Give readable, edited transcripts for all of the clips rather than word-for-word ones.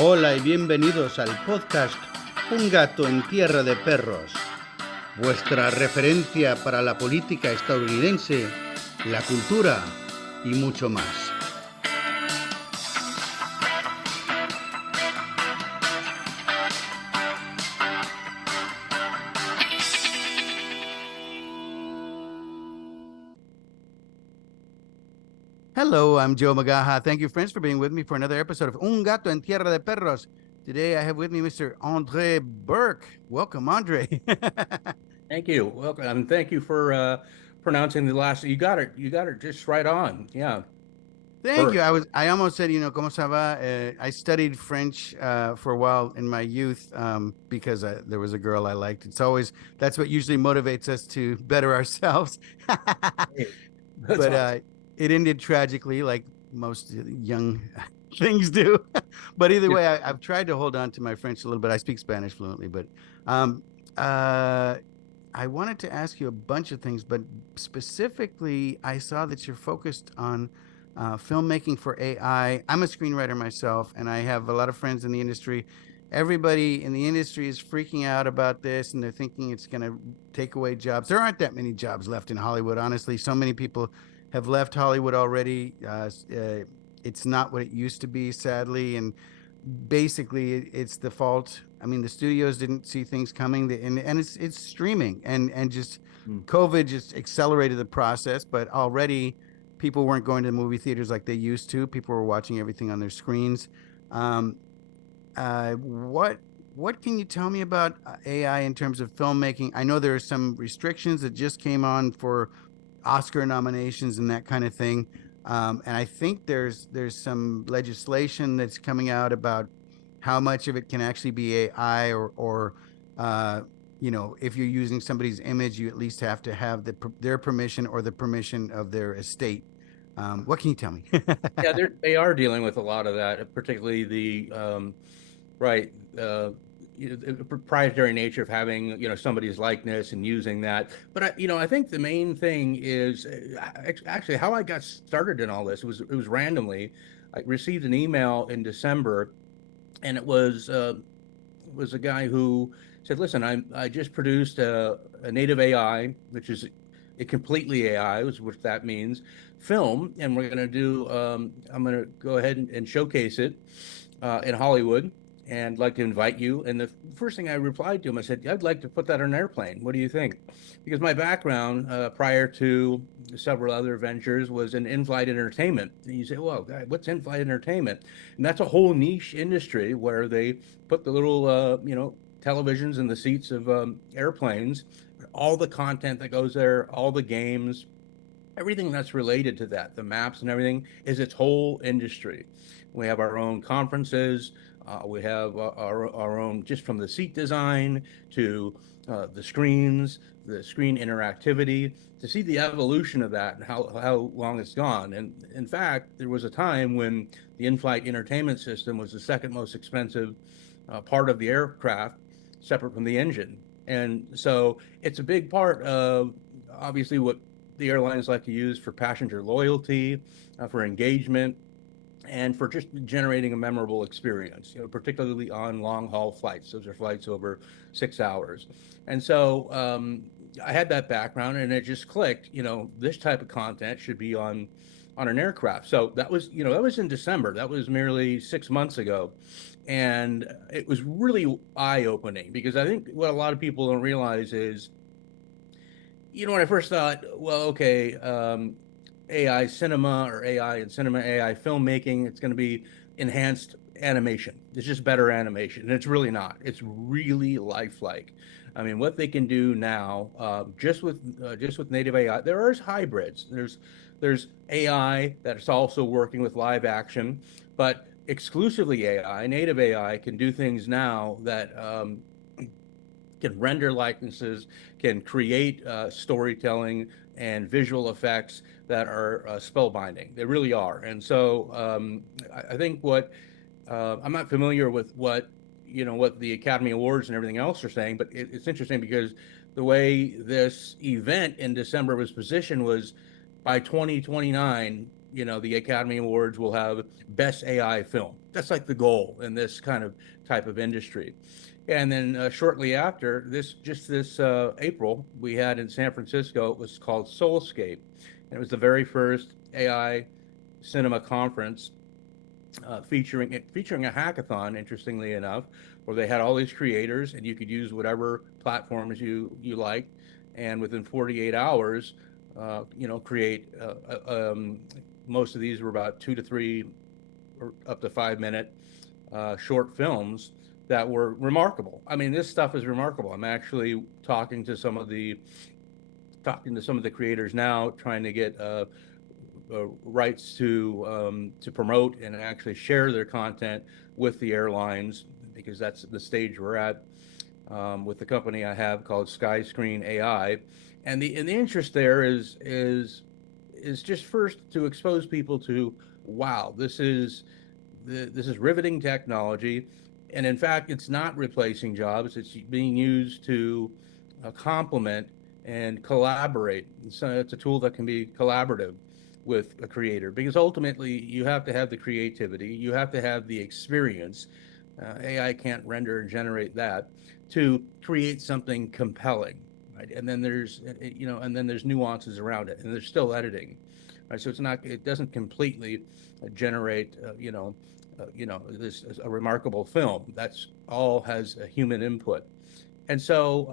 Hola y bienvenidos al podcast Un gato en tierra de perros, vuestra referencia para la política estadounidense, la cultura y mucho más. Hello, I'm Joe Magaja. Thank you, friends, for being with me for another episode of Un Gato en Tierra de Perros. Today I have with me Mr. Andre Bourque. Welcome, Andre. Thank you. Welcome. Thank you for pronouncing the last. You got it. You got it just right on. Yeah. Thank you. Burke. I almost said, ¿cómo se va? I studied French for a while in my youth because there was a girl I liked. That's what usually motivates us to better ourselves. Hey, that's But awesome. it ended tragically, like most young things do. But either Yeah. way, I've tried to hold on to my French a little bit. I speak Spanish fluently, but um, uh, I wanted to ask you a bunch of things, but specifically, I saw that you're focused on filmmaking for AI. I'm a screenwriter myself, and I have a lot of friends in the industry. Everybody in the industry is freaking out about this, and they're thinking it's going to take away jobs. There aren't that many jobs left in Hollywood, honestly. So many people have left Hollywood already. It's not what it used to be, sadly, and basically it's the fault. I mean, the studios didn't see things coming, and it's streaming, and just Mm. COVID just accelerated the process. But already, people weren't going to the movie theaters like they used to. People were watching everything on their screens. Um, what can you tell me about AI in terms of filmmaking? I know there are some restrictions that just came on for Oscar nominations and that kind of thing. And I think there's some legislation that's coming out about how much of it can actually be AI or if you're using somebody's image, you at least have to have their permission or the permission of their estate. What can you tell me? Yeah, they are dealing with a lot of that, particularly the right the proprietary nature of having somebody's likeness and using that. But I think the main thing is actually how I got started in all this. It was randomly. I received an email in December, and it was a guy who said, "Listen, I just produced a native AI, which is a completely AI, which that means film, and we're going to do. I'm going to go ahead and showcase it in Hollywood, and like to invite you." And the first thing I replied to him, I said, "I'd like to put that on an airplane. What do you think?" Because my background prior to several other ventures was in in-flight entertainment. And you say, "Well, God, what's in-flight entertainment?" And that's a whole niche industry where they put the little, televisions in the seats of airplanes, all the content that goes there, all the games, everything that's related to that, the maps and everything is its whole industry. We have our own conferences. We have our own, just from the seat design to the screens, the screen interactivity, to see the evolution of that and how long it's gone. And in fact, there was a time when the in-flight entertainment system was the second most expensive part of the aircraft, separate from the engine. And so it's a big part of obviously what the airlines like to use for passenger loyalty, for engagement, and for just generating a memorable experience, particularly on long haul flights. Those are flights over 6 hours. And so I had that background and it just clicked, this type of content should be on an aircraft. So that was in December. That was merely 6 months ago. And it was really eye opening because I think what a lot of people don't realize is, when I first thought, well, okay, AI cinema or AI and cinema, AI filmmaking, it's going to be enhanced animation. It's just better animation. And it's really not. It's really lifelike. I mean, what they can do now, just with native AI, there are hybrids. There's AI that's also working with live action, but exclusively AI, native AI can do things now that can render likenesses, can create storytelling and visual effects that are spellbinding. They really are. And so I think I'm not familiar with what the Academy Awards and everything else are saying, but it's interesting because the way this event in December was positioned was by 2029 the Academy Awards will have best AI film. That's like the goal in this kind of type of industry. And then shortly after this April, we had in San Francisco, it was called Soulscape. And it was the very first AI cinema conference featuring a hackathon, interestingly enough, where they had all these creators, and you could use whatever platforms you liked, and within 48 hours, create. Most of these were about 2 to 3 or up to 5 minute short films that were remarkable. I mean, this stuff is remarkable. I'm actually talking to some of the creators now, trying to get rights to promote and actually share their content with the airlines, because that's the stage we're at with the company I have called Skyscreen AI. And the interest there is just first to expose people to, wow, this is riveting technology. And in fact, it's not replacing jobs. It's being used to complement and collaborate. It's a tool that can be collaborative with a creator, because ultimately you have to have the creativity, you have to have the experience. AI can't render and generate that to create something compelling, right? And then there's nuances around it, and there's still editing, right? So it doesn't completely generate, this a remarkable film. That's all has a human input. And so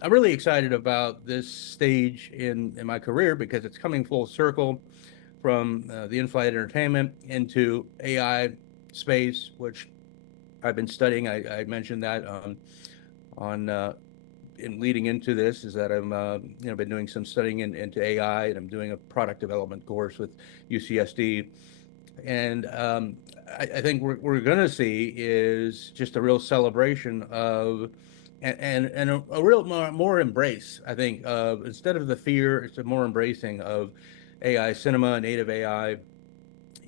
I'm really excited about this stage in my career, because it's coming full circle from the in-flight entertainment into AI space, which I've been studying. I mentioned that on in leading into this, is that I'm been doing some studying into AI, and I'm doing a product development course with UCSD. And I think we're going to see is just a real celebration of and a real more embrace. I think instead of the fear, it's a more embracing of AI cinema, native AI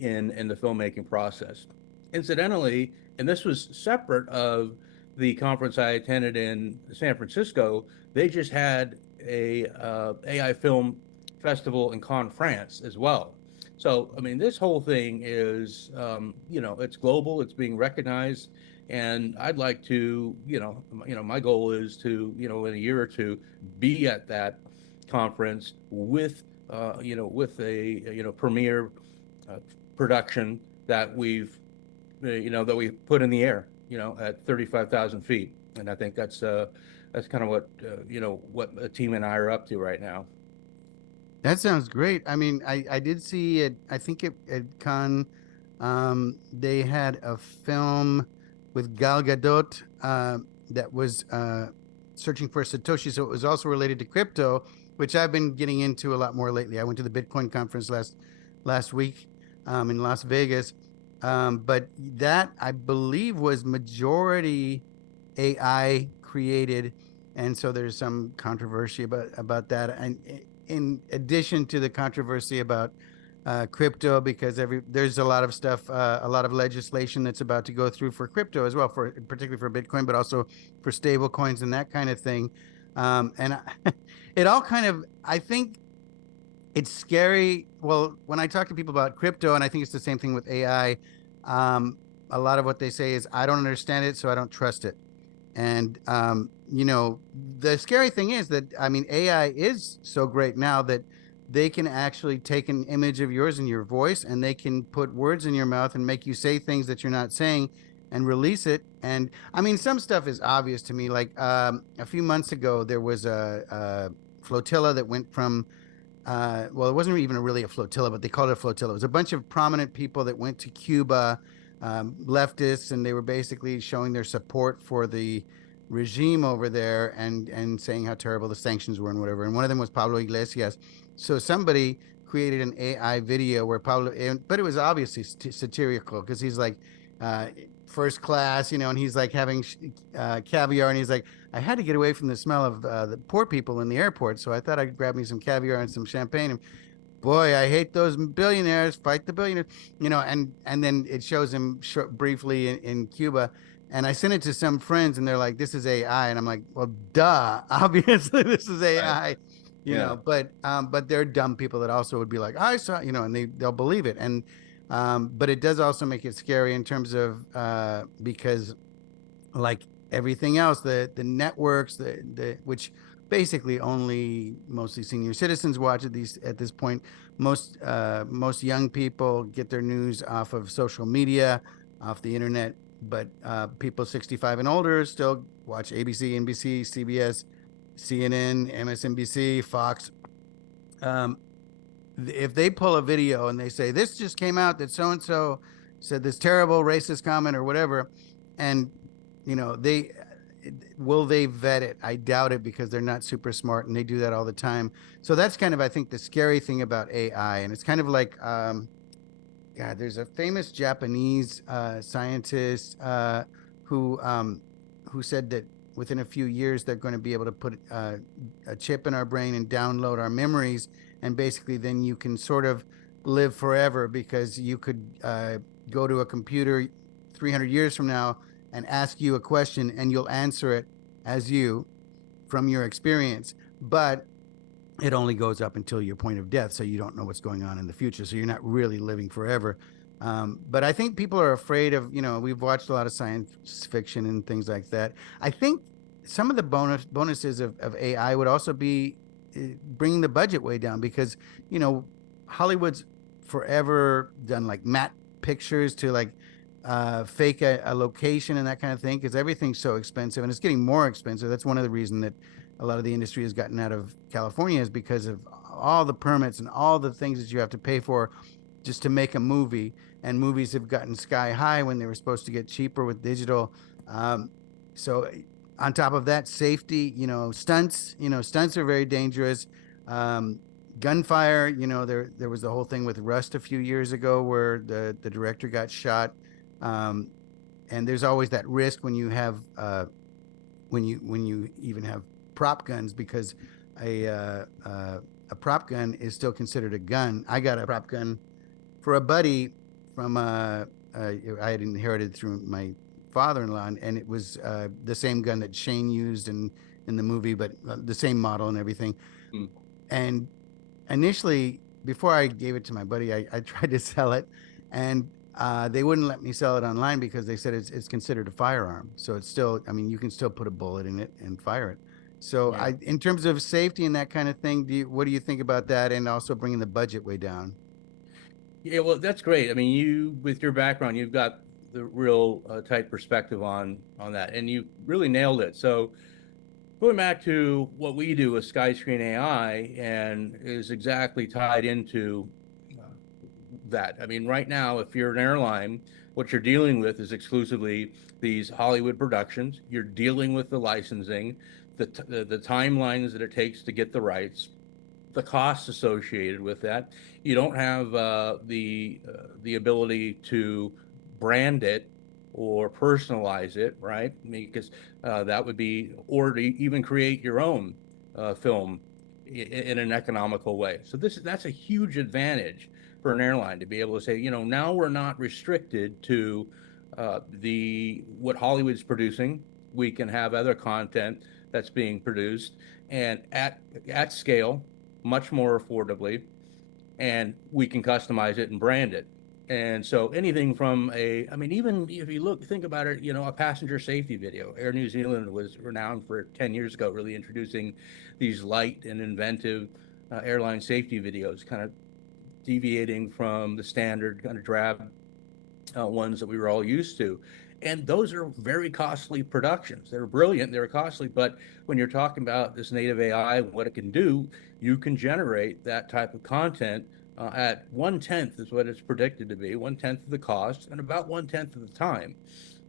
in the filmmaking process. Incidentally, and this was separate of the conference I attended in San Francisco, they just had a AI film festival in Cannes, France, as well. So, I mean, this whole thing is, it's global, it's being recognized, and I'd like to, my goal is to, in a year or two, be at that conference with a, premiere uh, production that we've put in the air, at 35,000 feet. And I think that's kind of what the team and I are up to right now. That sounds great. I mean, I did see it. I think at Cannes, they had a film with Gal Gadot that was searching for Satoshi. So it was also related to crypto, which I've been getting into a lot more lately. I went to the Bitcoin conference last week in Las Vegas, but that I believe was majority AI created, and so there's some controversy about that. And in addition to the controversy about crypto, because there's a lot of stuff, a lot of legislation that's about to go through for crypto as well, for particularly for Bitcoin, but also for stable coins and that kind of thing. And it all kind of, I think it's scary. Well, when I talk to people about crypto, and I think it's the same thing with AI, a lot of what they say is, I don't understand it, so I don't trust it. And the scary thing is that, I mean, AI is so great now that they can actually take an image of yours and your voice, and they can put words in your mouth and make you say things that you're not saying and release it. And I mean, some stuff is obvious to me. Like a few months ago, there was a flotilla that went from well, it wasn't even really a flotilla, but they called it a flotilla. It was a bunch of prominent people that went to Cuba, leftists, and they were basically showing their support for the regime over there, and saying how terrible the sanctions were and whatever. And one of them was Pablo Iglesias. So somebody created an AI video where but it was obviously satirical, because he's like uh, first class, and he's like having caviar, and he's like, I had to get away from the smell of the poor people in the airport, so I thought I'd grab me some caviar and some champagne. And boy, I hate those billionaires. Fight the billionaires, and then it shows him briefly in Cuba. And I sent it to some friends, and they're like, "This is AI," and I'm like, "Well, duh, obviously this is Right. AI." Yeah. But there are dumb people that also would be like, I saw, and they'll believe it. And but it does also make it scary in terms of because like everything else, the networks, the which basically only mostly senior citizens watch at this point. Most young people get their news off of social media, off the internet, but people 65 and older still watch ABC, NBC, CBS, CNN, MSNBC, Fox. Um, if they pull a video and they say this just came out that so and so said this terrible racist comment or whatever, and they will they vet it? I doubt it because they're not super smart and they do that all the time. So that's kind of I think the scary thing about AI, and it's kind of like God, there's a famous Japanese scientist who said that within a few years they're going to be able to put a chip in our brain and download our memories, and basically then you can sort of live forever because you could go to a computer 300 years from now and ask you a question and you'll answer it as you from your experience, but it only goes up until your point of death, so you don't know what's going on in the future, so you're not really living forever. But I think people are afraid of, we've watched a lot of science fiction and things like that. I think some of the bonuses of AI would also be bringing the budget way down because Hollywood's forever done like matte pictures to like fake a location and that kind of thing because everything's so expensive and it's getting more expensive. That's one of the reasons that a lot of the industry has gotten out of California is because of all the permits and all the things that you have to pay for just to make a movie. And movies have gotten sky high when they were supposed to get cheaper with digital. So on top of that, safety, stunts are very dangerous. Um, Gunfire, there was the whole thing with Rust a few years ago where the director got shot. Um, and there's always that risk when you have when you even have prop guns because a a prop gun is still considered a gun. I got a prop gun for a buddy from I had inherited through my father-in-law, and it was the same gun that Shane used in the movie, but the same model and everything. Mm. And initially, before I gave it to my buddy, I tried to sell it, and they wouldn't let me sell it online because they said it's considered a firearm. So it's still, I mean, you can still put a bullet in it and fire it. So Right. in terms of safety and that kind of thing, what do you think about that, and also bringing the budget way down? Yeah, well, that's great. I mean, you with your background, you've got the real tight perspective on that, and you really nailed it. So going back to what we do with Skyscreen AI, and is exactly tied into uh, that. I mean, right now, if you're an airline, what you're dealing with is exclusively these Hollywood productions. You're dealing with the licensing, the timelines that it takes to get the rights, the costs associated with that. You don't have the ability to brand it or personalize it, right? Because that would be, or to even create your own film in an economical way. So that's a huge advantage for an airline to be able to say, now we're not restricted to the what Hollywood's producing. We can have other content that's being produced and at scale, much more affordably, and we can customize it and brand it. And so anything from I mean, even if you think about it, a passenger safety video. Air New Zealand was renowned for 10 years ago, really introducing these light and inventive airline safety videos, kind of deviating from the standard kind of drab ones that we were all used to. And those are very costly productions. They're brilliant, they're costly, but when you're talking about this native AI, what it can do, you can generate that type of content at 1/10 is what it's predicted to be, 1/10 of the cost, and about 1/10 of the time.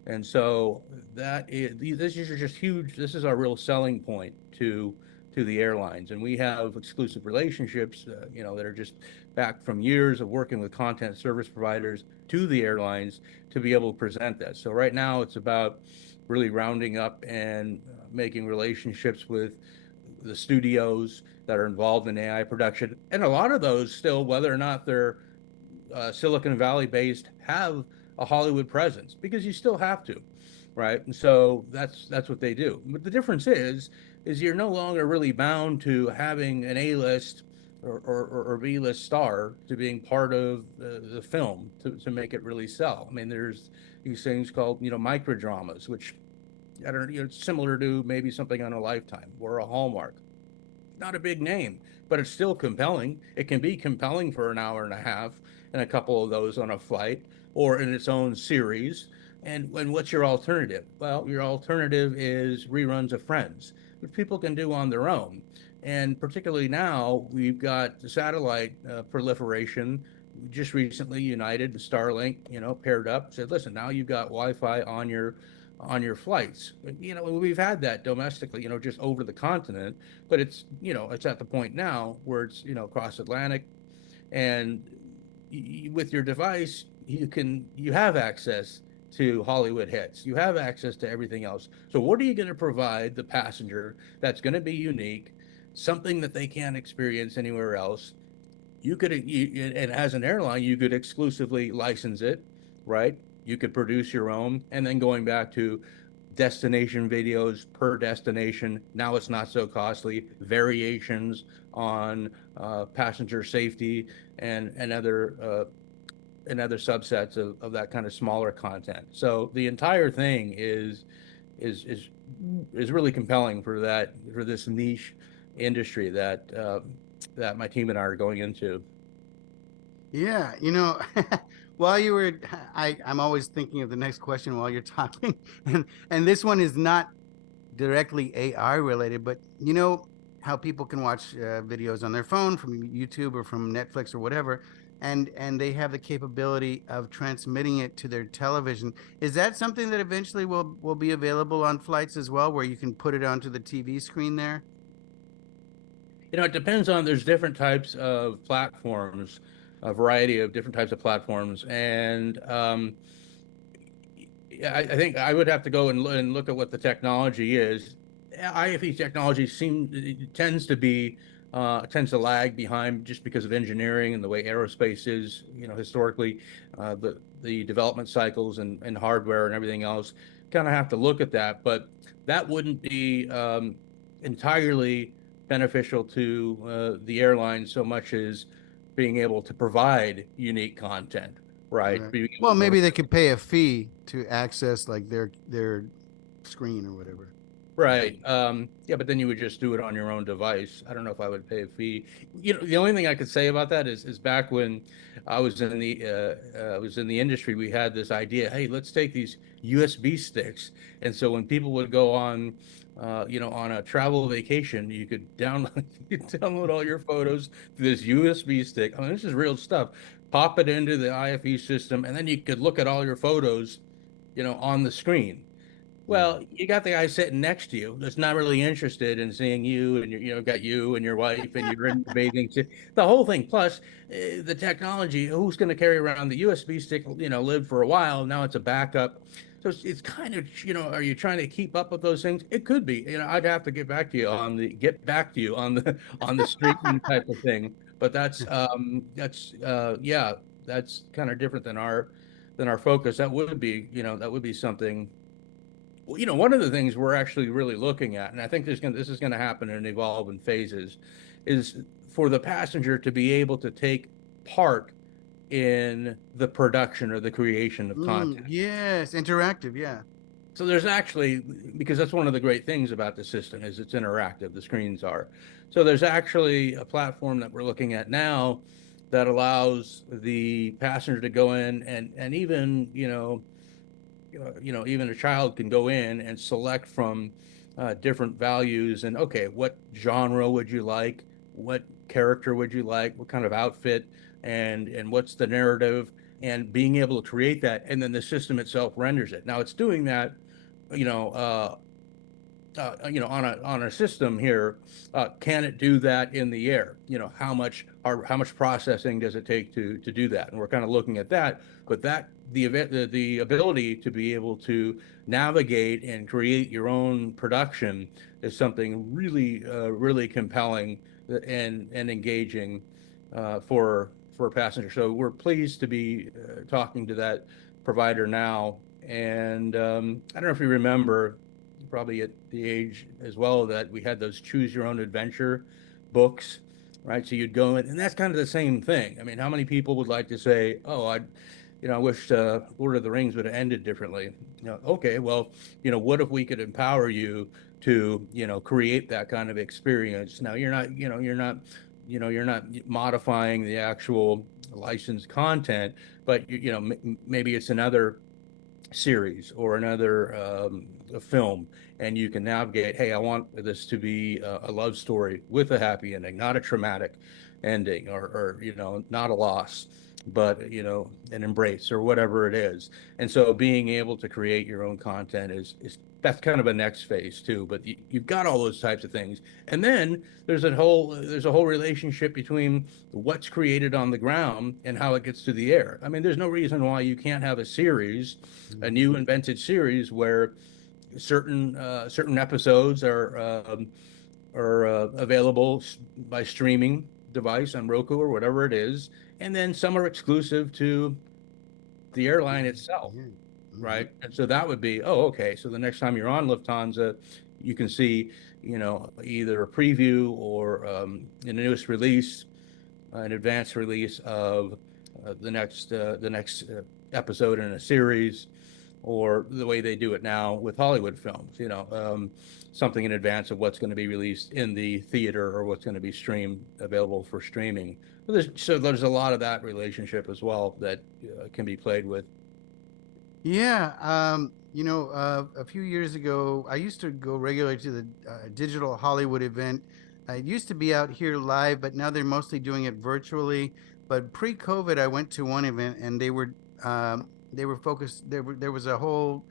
And so this is just huge. This is our real selling point to the airlines, and we have exclusive relationships, that are just back from years of working with content service providers to the airlines to be able to present that. So right now, it's about really rounding up and making relationships with the studios that are involved in AI production, and a lot of those still, whether or not they're Silicon Valley based, have a Hollywood presence because you still have to, right? And so that's what they do. But the difference is is you're no longer really bound to having an A-list or B-list star to being part of the film to make it really sell. I mean, there's these things called, micro dramas, which I don't know, it's similar to maybe something on a Lifetime or a Hallmark. Not a big name, but it's still compelling. It can be compelling for an hour and a half and a couple of those on a flight or in its own series. And what's your alternative? Well, your alternative is reruns of Friends, which people can do on their own. And particularly now, we've got the satellite proliferation. We just recently United, the Starlink, paired up, said, listen, now you've got Wi-Fi on your flights. We've had that domestically, just over the continent, but it's at the point now where it's, across Atlantic, and with your device, you have access to Hollywood hits. You have access to everything else. So what are you going to provide the passenger that's going to be unique, something that they can't experience anywhere else? And as an airline, you could exclusively license it, right? You could produce your own, and then going back to destination videos per destination. Now it's not so costly. Variations on passenger safety and other subsets of that kind of smaller content. So the entire thing is is is really compelling for this niche industry that my team and I are going into. Yeah, while you were, I'm always thinking of the next question while you're talking, and this one is not directly AI related, but how people can watch videos on their phone from YouTube or from Netflix or whatever, and they have the capability of transmitting it to their television. Is that something that eventually will be available on flights as well, where you can put it onto the TV screen there? It depends on, there's different types of platforms, a variety of different types of platforms. And I think I would have to go and look at what the technology is. IFE technology tends to lag behind just because of engineering and the way aerospace is, historically, the development cycles and hardware and everything else. Kind of have to look at that, but that wouldn't be entirely beneficial to the airline so much as being able to provide unique content, right? Right. Being Well, able to maybe they could pay a fee to access like their screen or whatever. Right. Yeah, but then you would just do it on your own device. I don't know if I would pay a fee. The only thing I could say about that is back when I was in the industry, we had this idea, hey, let's take these USB sticks. And so when people would go on on a travel vacation, you could download you could download all your photos to this USB stick. I mean, this is real stuff. Pop it into the IFE system, and then you could look at all your photos, on the screen. Yeah. Well, you got the guy sitting next to you that's not really interested in seeing you, and got you and your wife, and you're in the bathing suit. The whole thing. Plus, the technology. Who's going to carry around the USB stick? Lived for a while. Now it's a backup. So it's kind of, are you trying to keep up with those things? It could be. I'd have to get back to you on the on the streaming type of thing. But yeah, that's kind of different than our focus. That would be something. Well, one of the things we're actually really looking at, and I think this is going to happen and evolve in phases, is for the passenger to be able to take part in the production or the creation of content. Yes, interactive. Yeah. So there's actually, because that's one of the great things about the system is it's interactive, the screens are. So there's actually a platform that we're looking at now that allows the passenger to go in and even, even a child can go in and select from different values and okay, what genre would you like? What character would you like? What kind of outfit? And what's the narrative? And being able to create that, and then the system itself renders it. Now it's doing that, you know, uh, on a system here. Can it do that in the air? How much processing does it take to do that? And we're kind of looking at that. But the ability to be able to navigate and create your own production is something really compelling and engaging for passengers. So we're pleased to be talking to that provider now. And I don't know if you remember probably at the age as well that we had those choose your own adventure books, right? So you'd go in, and that's kind of the same thing. I mean, how many people would like to say, "Oh, I wish Lord of the Rings would have ended differently." Okay, well, what if we could empower you to, create that kind of experience? Now you're not modifying the actual licensed content, but maybe it's another series or another a film, and you can navigate. Hey, I want this to be a love story with a happy ending, not a traumatic ending, or not a loss, but an embrace or whatever it is. And so, being able to create your own content is that's kind of a next phase too. But you've got all those types of things, and then there's a whole relationship between what's created on the ground and how it gets to the air. I mean, there's no reason why you can't have a new invented series where certain episodes are available by streaming device on Roku or whatever it is, and then some are exclusive to the airline itself, Yeah. Hmm. right? And so that would be, oh, okay. So the next time you're on Lufthansa, you can see, either a preview or the newest release, an advanced release of the next episode in a series, or the way they do it now with Hollywood films, something in advance of what's going to be released in the theater or what's going to be available for streaming. So there's a lot of that relationship as well that can be played with. Yeah, a few years ago, I used to go regularly to the Digital Hollywood event. It used to be out here live, but now they're mostly doing it virtually. But pre-COVID, I went to one event, and they were focused. There was a whole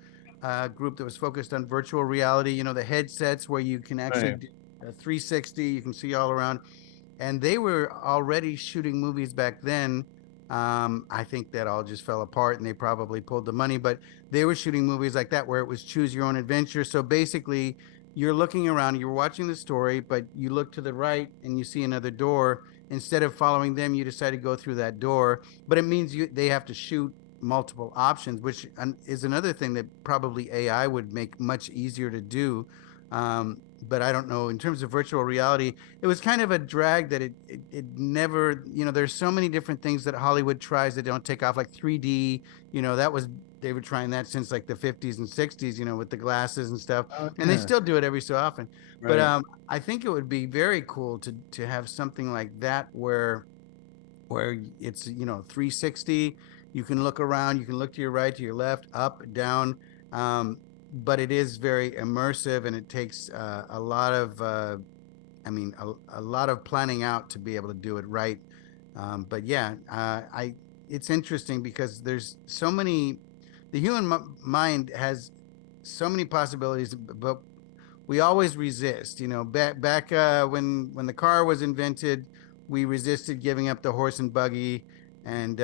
group that was focused on virtual reality. You know, the headsets where you can actually Right. do a 360, you can see all around, and they were already shooting movies back then. I think that all just fell apart and they probably pulled the money, but they were shooting movies like that where it was choose your own adventure. So basically, you're looking around, you're watching the story, but you look to the right and you see another door. Instead of following them, you decide to go through that door, but it means they have to shoot multiple options, which is another thing that probably AI would make much easier to do. But I don't know. In terms of virtual reality, it was kind of a drag that it never, there's so many different things that Hollywood tries that don't take off, like 3D. That was, they were trying that since like the 50s and 60s, with the glasses and stuff, Oh, and they yeah. still do it every so often. But Right. I think it would be very cool to have something like that where it's 360. You can look around, you can look to your right, to your left, up, down. um, but it is very immersive, and it takes a lot of a lot of planning out to be able to do it right. But yeah, I it's interesting because there's so many. The human mind has so many possibilities, but we always resist. Back when the car was invented, we resisted giving up the horse and buggy, and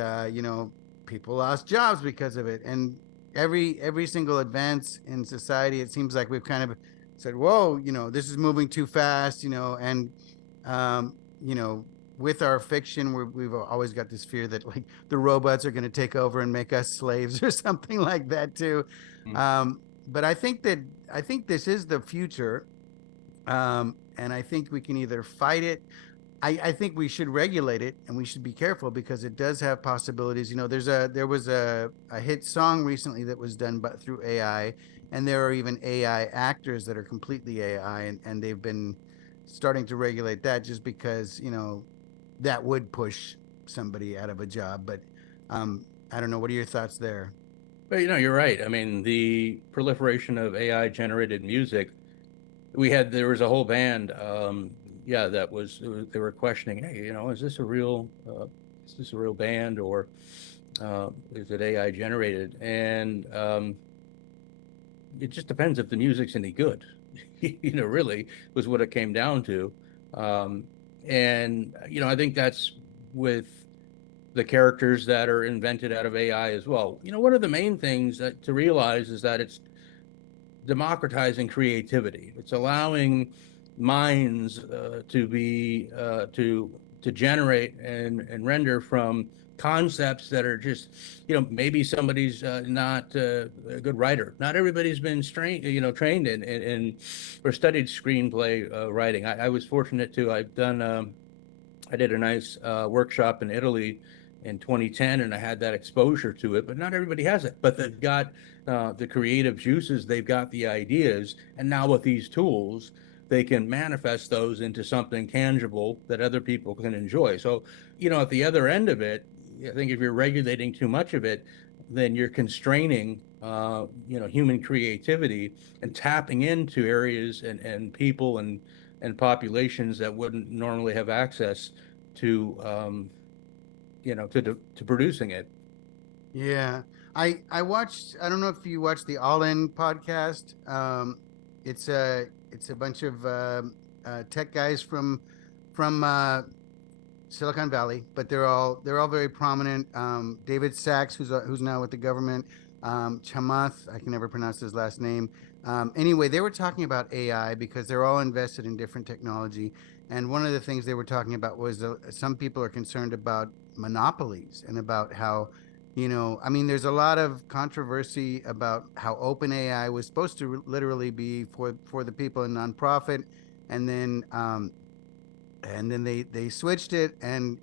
people lost jobs because of it. And every single advance in society, it seems like we've kind of said, "Whoa, this is moving too fast," and um, you know. With our fiction, we've always got this fear that like the robots are going to take over and make us slaves or something like that too. Mm. But I think this is the future, and I think we can either fight it. I think we should regulate it, and we should be careful because it does have possibilities. There was a hit song recently that was done through AI, and there are even AI actors that are completely AI, and they've been starting to regulate that just because that would push somebody out of a job. But I don't know. What are your thoughts there? But you're right. I mean, the proliferation of AI generated music, there was a whole band, yeah, they were questioning, hey, is this a real band, or is it AI generated? And it just depends if the music's any good, really was what it came down to. Um, and I think that's with the characters that are invented out of AI as well. One of the main things to realize is that it's democratizing creativity. It's allowing minds to to generate and render from concepts that are just, maybe somebody's not a good writer. Not everybody's been trained in or studied screenplay writing. I was fortunate to. I did a nice workshop in Italy in 2010, and I had that exposure to it. But not everybody has it. But they've got the creative juices, they've got the ideas, and now with these tools, they can manifest those into something tangible that other people can enjoy. So, at the other end of it, I think if you're regulating too much of it, then you're constraining, human creativity and tapping into areas and people and populations that wouldn't normally have access to to producing it. Yeah. I watched, I don't know if you watched the All In podcast. It's a bunch of tech guys from Silicon Valley, but they're all very prominent. David Sachs, who's now with the government, Chamath, I can never pronounce his last name. Anyway, they were talking about AI because they're all invested in different technology, and one of the things they were talking about was some people are concerned about monopolies and about how, I mean, there's a lot of controversy about how open AI was supposed to literally be for the people and nonprofit, and then they switched it, and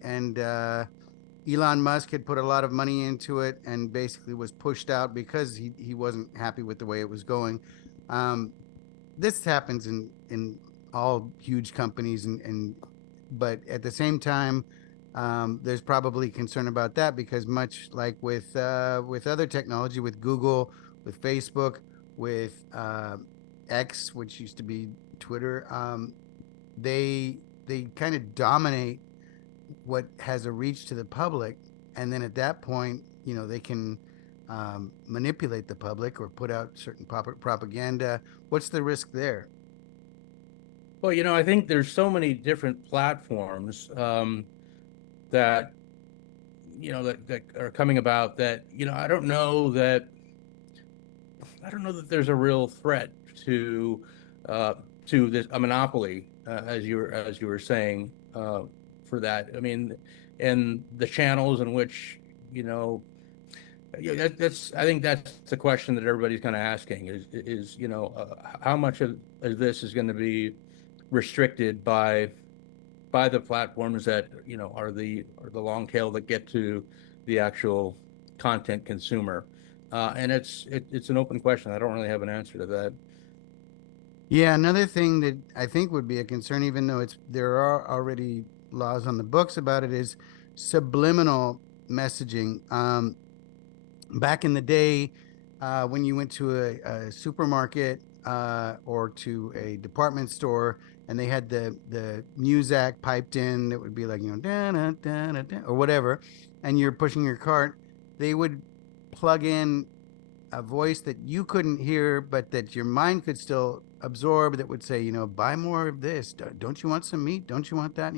Elon Musk had put a lot of money into it and basically was pushed out because he wasn't happy with the way it was going. Um, this happens in all huge companies, and but at the same time, there's probably concern about that because much like with other technology, with Google, with Facebook, with X, which used to be Twitter, they they kind of dominate what has a reach to the public, and then at that point, they can manipulate the public or put out certain propaganda. What's the risk there? Well, I think there's so many different platforms that that are coming about that I don't know that there's a real threat to uh, this a monopoly, as you were saying, for that. I mean, and the channels in which that's I think that's the question that everybody's kind of asking is how much of this is going to be restricted by the platforms that are the long tail that get to the actual content consumer, and it's an open question. I don't really have an answer to that. Yeah, another thing that I think would be a concern, even though there are already laws on the books about it, is subliminal messaging. Back in the day, when you went to a supermarket or to a department store, and they had the Muzak piped in, that would be like, da, da, da, da, da, or whatever, and you're pushing your cart, they would plug in a voice that you couldn't hear, but that your mind could still absorb, that would say, buy more of this. Don't you want some meat? Don't you want that?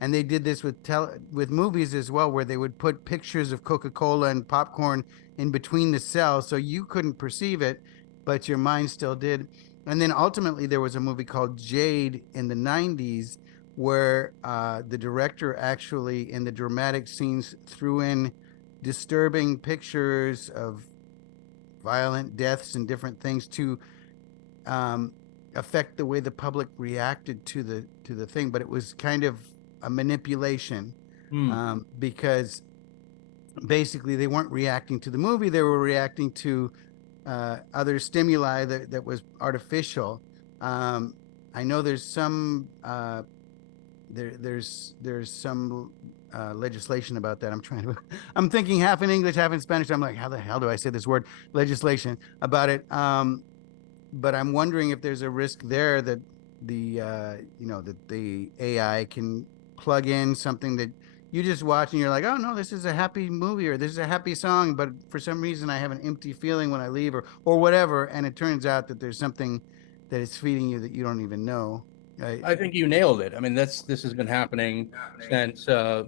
And they did this with movies as well, where they would put pictures of Coca-Cola and popcorn in between the cells, so you couldn't perceive it, but your mind still did. And then ultimately, there was a movie called Jade in the '90s, where the director actually, in the dramatic scenes, threw in disturbing pictures of violent deaths and different things to um, affect the way the public reacted to the thing. But it was kind of a manipulation, Hmm. because basically they weren't reacting to the movie; they were reacting to other stimuli that was artificial. Um, I know there's some legislation about that. I'm thinking half in English, half in Spanish. I'm like, how the hell do I say this word? Legislation about it. But I'm wondering if there's a risk there that the AI can plug in something that you just watch and you're like, oh no, this is a happy movie or this is a happy song, but for some reason I have an empty feeling when I leave, or whatever, and it turns out that there's something that is feeding you that you don't even know. I, I think you nailed it. I mean, this has been happening since um,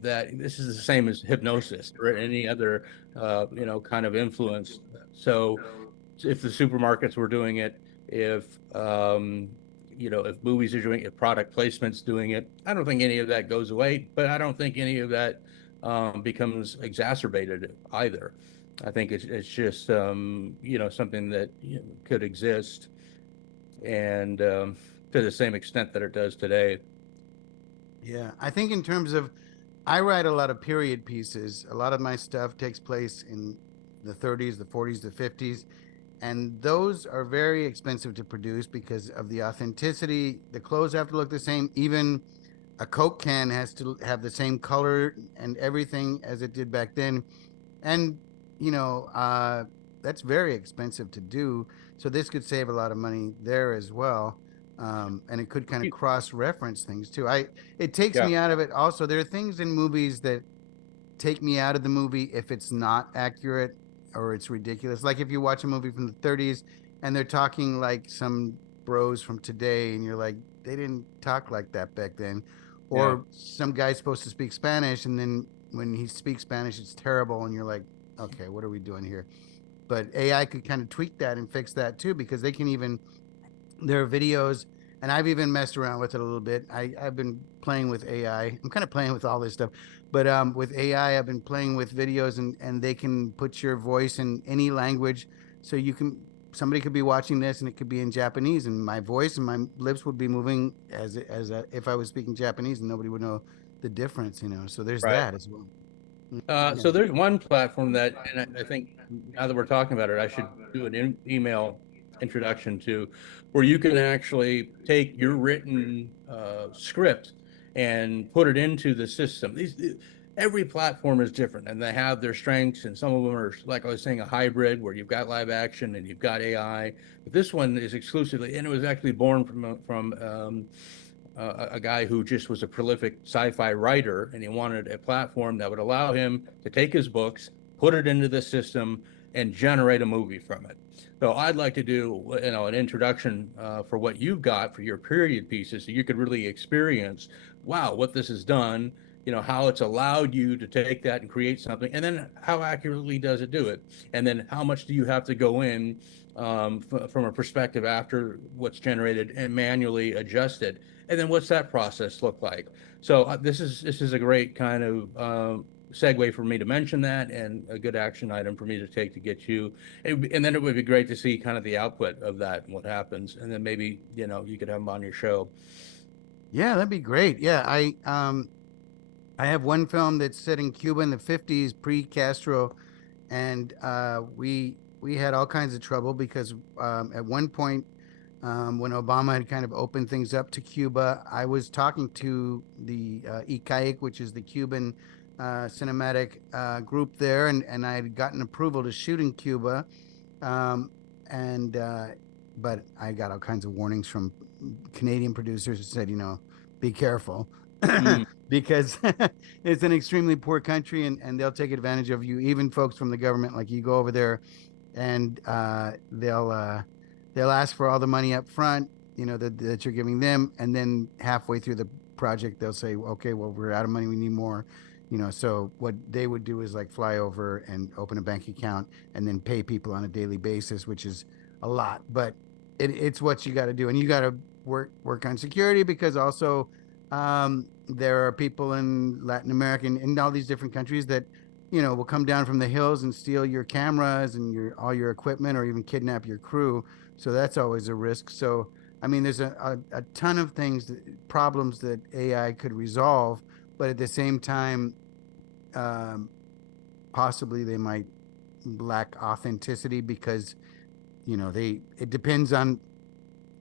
that this is the same as hypnosis or any other kind of influence. So if the supermarkets were doing it, if if movies are doing it, if product placement's doing it, I don't think any of that goes away, but I don't think any of that becomes exacerbated either. I think it's just something that could exist, and to the same extent that it does today. Yeah, I think in terms of, I write a lot of period pieces. A lot of my stuff takes place in the 30s, the 40s, the 50s, and those are very expensive to produce because of the authenticity. The clothes have to look the same. Even a Coke can has to have the same color and everything as it did back then. And, you know, that's very expensive to do. So this could save a lot of money there as well. And it could kind of cross reference things too. It takes Yeah. me out of it. Also, there are things in movies that take me out of the movie if it's not accurate or it's ridiculous. Like if you watch a movie from the 30s and they're talking like some bros from today, and you're like, they didn't talk like that back then. Yeah. Or some guy's supposed to speak Spanish, and then when he speaks Spanish, it's terrible, and you're like, okay, what are we doing here? But AI could kind of tweak that and fix that too, because they can even, there are videos, and I've even messed around with it a little bit. I've been playing with AI. I'm kind of playing with all this stuff, but with AI, I've been playing with videos, and they can put your voice in any language, so you can, somebody could be watching this and it could be in Japanese, and my voice and my lips would be moving if I was speaking Japanese, and nobody would know the difference. So there's Right. that as well. Yeah. So there's one platform that, and I think now that we're talking about it, I should do an email introduction to, where you can actually take your written script and put it into the system. Every platform is different, and they have their strengths, and some of them are, like I was saying, a hybrid where you've got live action and you've got AI. But this one is exclusively, and it was actually born from a guy who just was a prolific sci-fi writer, and he wanted a platform that would allow him to take his books, put it into the system, and generate a movie from it. So I'd like to do, an introduction for what you've got for your period pieces, so you could really experience, wow, what this has done. How it's allowed you to take that and create something, and then how accurately does it do it, and then how much do you have to go in from a perspective after what's generated and manually adjust it, and then what's that process look like? So this is a great kind of segue for me to mention that, and a good action item for me to take to get you. And then it would be great to see kind of the output of that and what happens, and then maybe you could have them on your show. Yeah, that'd be great. Yeah, I have one film that's set in Cuba in the 50s, pre-Castro, and we had all kinds of trouble because at one point, when Obama had kind of opened things up to Cuba, I was talking to the ICAIC, which is the Cuban cinematic group there, and I had gotten approval to shoot in Cuba, um, and but I got all kinds of warnings from Canadian producers who said, be careful. Mm. Because it's an extremely poor country, and they'll take advantage of you. Even folks from the government, like you go over there, and they'll ask for all the money up front, that you're giving them, and then halfway through the project, they'll say, okay, well, we're out of money, we need more. So what they would do is like fly over and open a bank account and then pay people on a daily basis, which is a lot, but it's what you got to do, and you got to work on security, because also there are people in Latin America and in all these different countries that will come down from the hills and steal your cameras and all your equipment, or even kidnap your crew. So that's always a risk. So I mean, there's a ton of problems that AI could resolve, but at the same time, um, possibly they might lack authenticity, because it depends on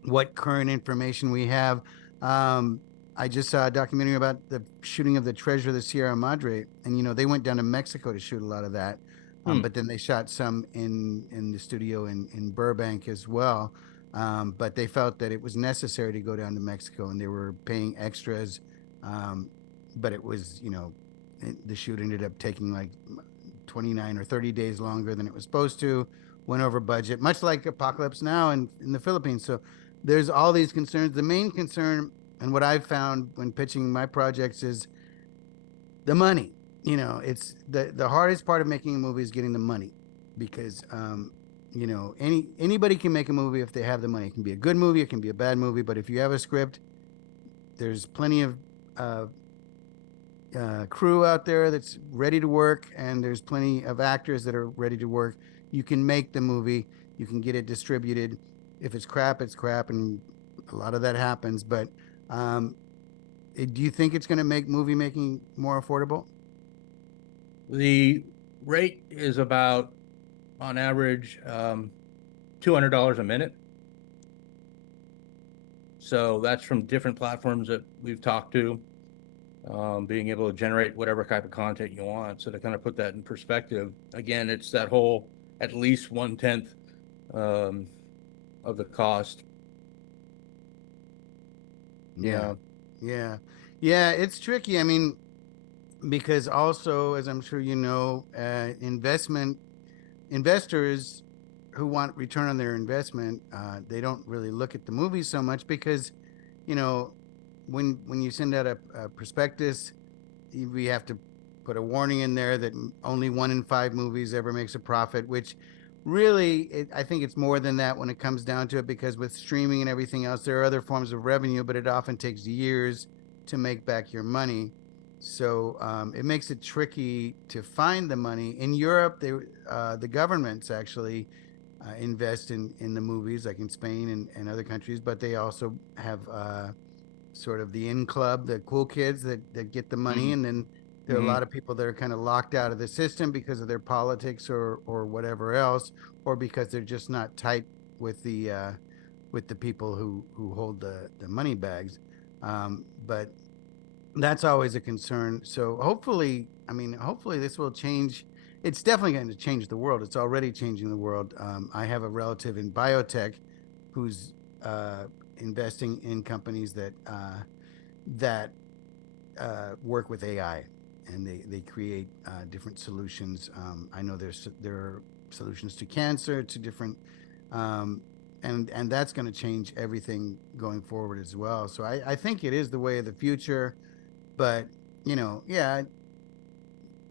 what current information we have. I just saw a documentary about the shooting of the Treasure of the Sierra Madre, and they went down to Mexico to shoot a lot of that, Hmm. but then they shot some in the studio in Burbank as well. But they felt that it was necessary to go down to Mexico, and they were paying extras. Um, but it was, the shoot ended up taking like 29 or 30 days longer than it was supposed to. Went over budget, much like Apocalypse Now in the Philippines. So there's all these concerns. The main concern, and what I've found when pitching my projects, is the money. It's the hardest part of making a movie is getting the money, because anybody can make a movie if they have the money. It can be a good movie, it can be a bad movie, but if you have a script, there's plenty of uh, crew out there that's ready to work, and there's plenty of actors that are ready to work. You can make the movie, you can get it distributed. If it's crap, it's crap, and a lot of that happens. But um, do you think it's going to make movie making more affordable? The rate is about, on average, $200 a minute. So that's from different platforms that we've talked to, being able to generate whatever type of content you want. So to kind of put that in perspective, again, it's that whole at least 1/10 um, of the cost. Yeah, Yeah. yeah, yeah. It's tricky. I mean, because also, as I'm sure you know, investors who want return on their investment, they don't really look at the movies so much because, you know, when you send out a prospectus, we have to put a warning in there that only 1 in 5 movies ever makes a profit, which really, I think it's more than that when it comes down to it, because with streaming and everything else, there are other forms of revenue, but it often takes years to make back your money. So it makes it tricky to find the money. In Europe, the governments actually invest in the movies, like in Spain and other countries, but they also have sort of the in club, the cool kids that get the money, Mhm. and then there are a lot Mhm. of people that are kind of locked out of the system because of their politics or whatever else, or because they're just not tight with the people who hold the money bags. But that's always a concern. So hopefully, I mean, hopefully this will change. It's definitely going to change the world. It's already changing the world. I have a relative in biotech who's uh, investing in companies that work with AI, and they create different solutions. I know there are solutions to cancer, to different, um, and that's going to change everything going forward as well. So I think it is the way of the future, but yeah,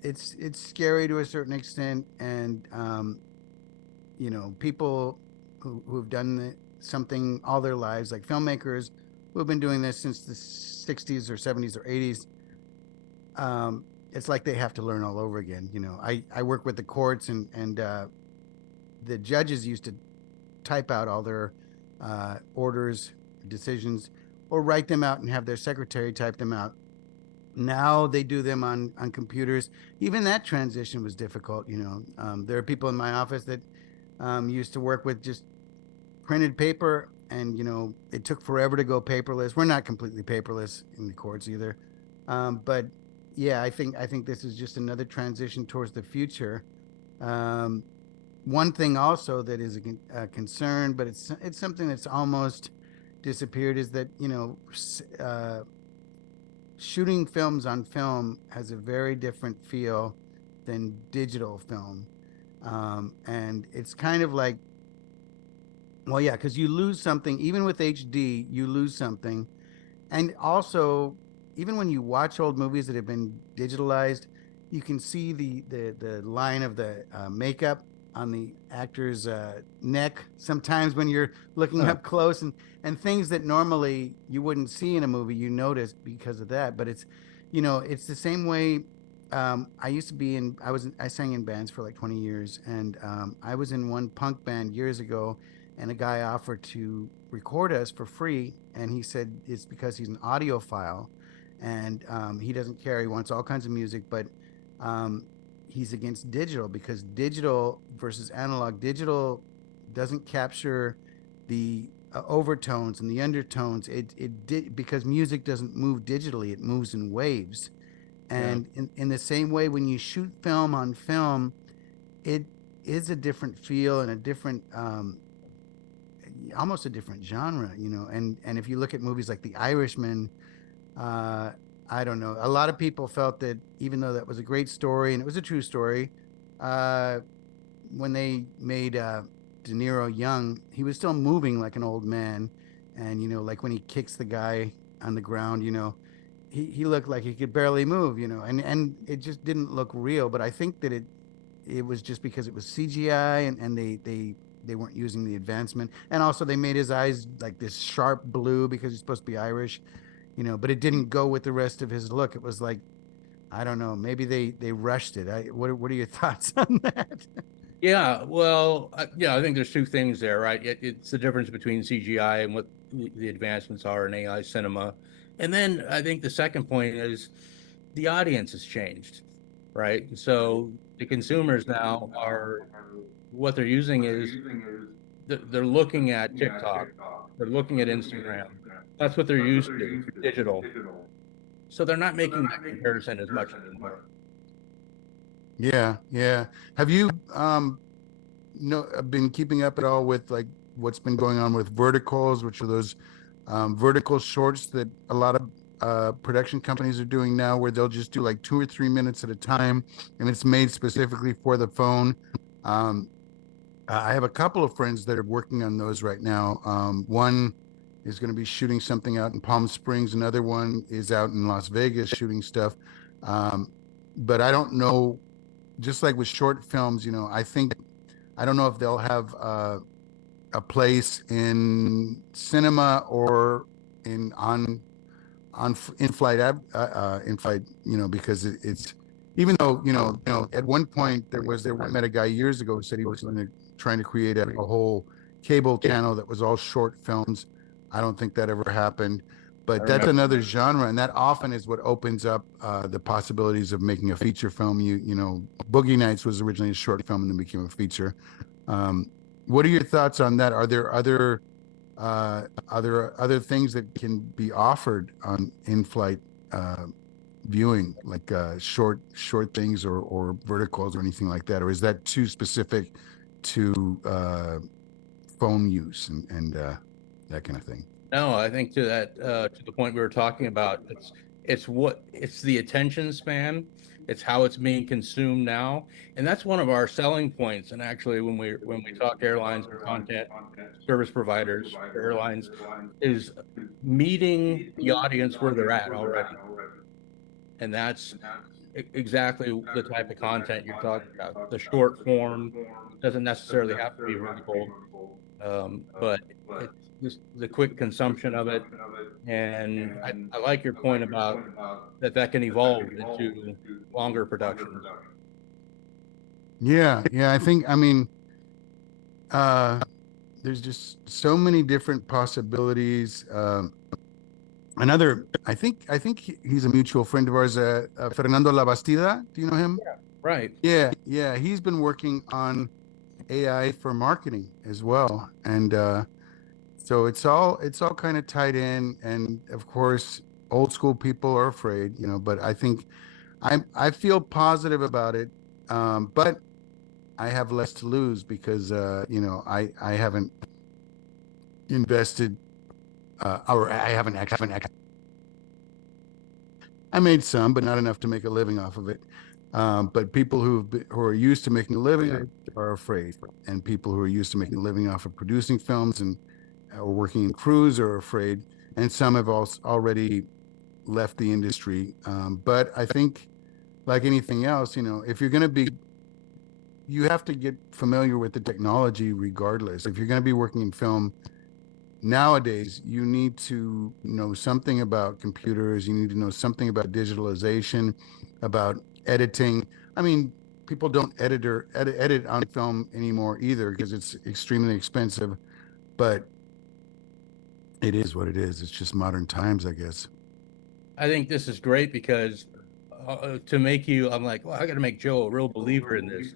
it's scary to a certain extent, and people who've done something all their lives, like filmmakers who have been doing this since the 60s or 70s or 80s. It's like they have to learn all over again. I work with the courts, and the judges used to type out all their orders, decisions, or write them out and have their secretary type them out. Now they do them on computers. Even that transition was difficult. There are people in my office that used to work with just printed paper, and it took forever to go paperless. We're not completely paperless in the courts either, but yeah, I think this is just another transition towards the future. um, One thing also that is a concern, but it's something that's almost disappeared, is that shooting films on film has a very different feel than digital film. And it's kind of like, well, yeah, because you lose something. Even with HD, you lose something. And also, even when you watch old movies that have been digitalized, you can see the line of the makeup on the actor's neck sometimes when you're looking Huh. up close, and things that normally you wouldn't see in a movie, you notice because of that. But it's the same way. I used to be in, I sang in bands for like 20 years, and I was in one punk band years ago, and a guy offered to record us for free, and he said it's because he's an audiophile, and he doesn't care. He wants all kinds of music, but um, he's against digital because digital versus analog. Digital doesn't capture the overtones and the undertones. It did because music doesn't move digitally; it moves in waves. Yeah. And in the same way, when you shoot film on film, it is a different feel and a different almost a different genre, and if you look at movies like The Irishman, uh, I don't know. A lot of people felt that even though that was a great story and it was a true story, uh, when they made De Niro young, he was still moving like an old man, and like when he kicks the guy on the ground, he looked like he could barely move, and it just didn't look real. But I think that it was just because it was CGI, and they they weren't using the advancement, and also they made his eyes like this sharp blue because he's supposed to be Irish, but it didn't go with the rest of his look. It was like, I don't know, maybe they rushed it. What are your thoughts on that? Yeah, well, yeah, I think there's two things there, right? It's the difference between CGI and what the advancements are in AI cinema. And then I think the second point is the audience has changed, right? So the consumers now are what they're using is they're looking at TikTok, they're looking at Instagram. That's what they're used to, digital. So they're not making that comparison as much anymore. Yeah, yeah. Have you been keeping up at all with like what's been going on with verticals, which are those vertical shorts that a lot of production companies are doing now, where they'll just do like 2 or 3 minutes at a time, and it's made specifically for the phone. Um, I have a couple of friends that are working on those right now. One is going to be shooting something out in Palm Springs. Another one is out in Las Vegas shooting stuff. Um, but I don't know, just like with short films, I don't know if they'll have a place in cinema or in on in flight, because it's, even though at one point I met a guy years ago who said he was trying to create a whole cable channel that was all short films. I don't think that ever happened, I but that's remember. another genre, and that often is what opens up the possibilities of making a feature film. Boogie Nights was originally a short film and then became a feature. um, what are your thoughts on that? Are there other things that can be offered on in-flight uh, viewing, like short things or verticals or anything like that, or is that too specific to phone use and that kind of thing? No, I think to that to the point we were talking about, it's the attention span, it's how it's being consumed now, and that's one of our selling points. And actually, when we talk airlines and content service providers for airlines, is meeting the audience where they're at already, and that's exactly the type of content you're talking about. The short form doesn't necessarily have to be vertical, but it's just the quick consumption of it. And I like your point about that can evolve into longer productions. Yeah, yeah. Uh, there's just so many different possibilities. I think he's a mutual friend of ours, Fernando Labastida. Do you know him? Right. Yeah, yeah. He's been working on AI for marketing as well, and so it's all kind of tied in. And of course, old school people are afraid, but I feel positive about it. But I have less to lose because I haven't invested, or I haven't actually. I made some, but not enough to make a living off of it. But people who are used to making a living are afraid, and people who are used to making a living off of producing films and or working in crews are afraid, and some have also already left the industry. But I think, like anything else, if you're going to be, you have to get familiar with the technology regardless. If you're going to be working in film nowadays, you need to know something about computers. You need to know something about digitalization, about editing. I mean, people don't edit on film anymore either because it's extremely expensive. But it is what it is. It's just modern times, I guess. I think this is great because to make you, I'm like, well, I got to make Joe a real believer in this,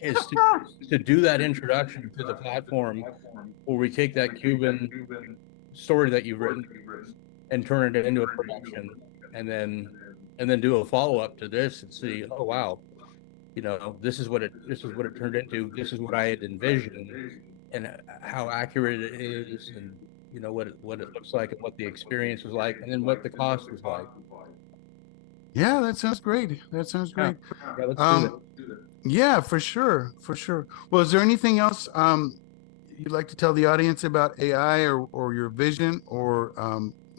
is to do that introduction to the platform where we take that Cuban story that you've written and turn it into a production, and then do a follow up to this and see, oh wow, this is what it turned into. This is what I had envisioned, and how accurate it is, and what it looks like, and what the experience was like, and then what the cost was like. Yeah, that sounds great. That sounds Yeah, great. yeah, let's do that. Um, yeah, for sure, for sure. Well, is there anything else you'd like to tell the audience about AI, or your vision, or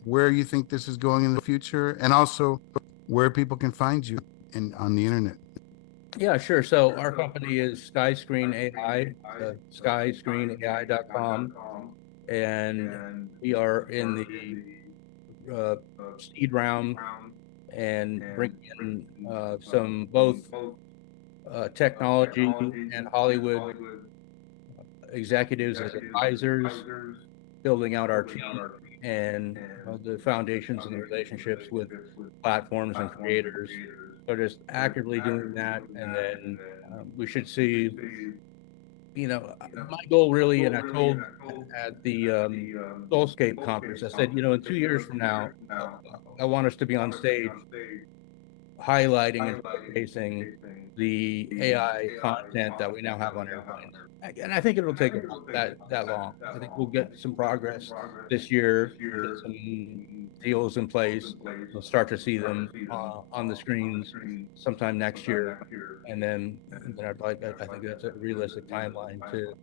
where you think this is going in the future, and also where people can find you on the internet? Yeah, sure. So our company is Skyscreen AI, skyscreenai.com, and we are in the uh, seed round and bringing in some both technology and Hollywood executives as advisors, building out our team and the foundations and the relationships with platforms and creators. So just actively doing that, and then we should see. My goal really, and I told at the Soulscape conference, I said, in 2 years from now, I want us to be on stage highlighting and showcasing the AI content that we now have on airplanes. And I think it'll take about that long. I think we'll get some progress this year and get some deals in place. We'll start to see them on the screens sometime next year. And then I think that's a realistic timeline to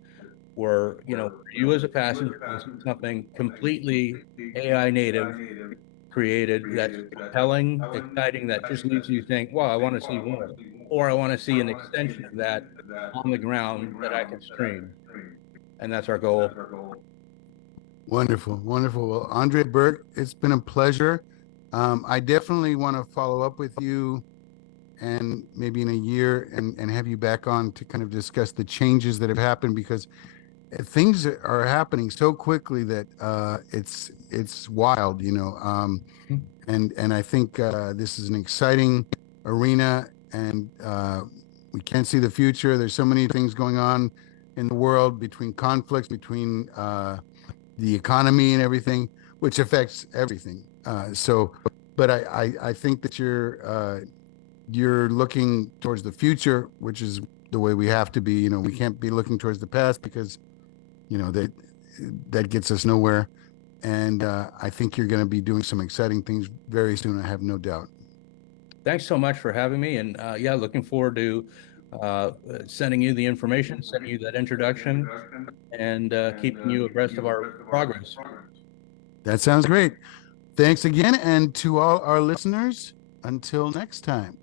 where, for you as a passenger, you'll see something completely AI native created that's compelling, exciting, that just leaves you think, wow, I want to see more. Or I want to see an extension of that on the ground that I can stream. And that's our goal. Wonderful, wonderful. Well, Andre Burke, it's been a pleasure. I definitely want to follow up with you and maybe in a year and have you back on to kind of discuss the changes that have happened because things are happening so quickly that it's wild, and I think this is an exciting arena, and we can't see the future. There's so many things going on in the world between conflicts, between the economy and everything, which affects everything. But I think that you're looking towards the future, which is the way we have to be. We can't be looking towards the past because that gets us nowhere. And I think you're going to be doing some exciting things very soon. I have no doubt. Thanks so much for having me. And yeah, looking forward to sending you the information, sending you that introduction, and keeping you abreast of our progress. That sounds great. Thanks again. And to all our listeners, until next time.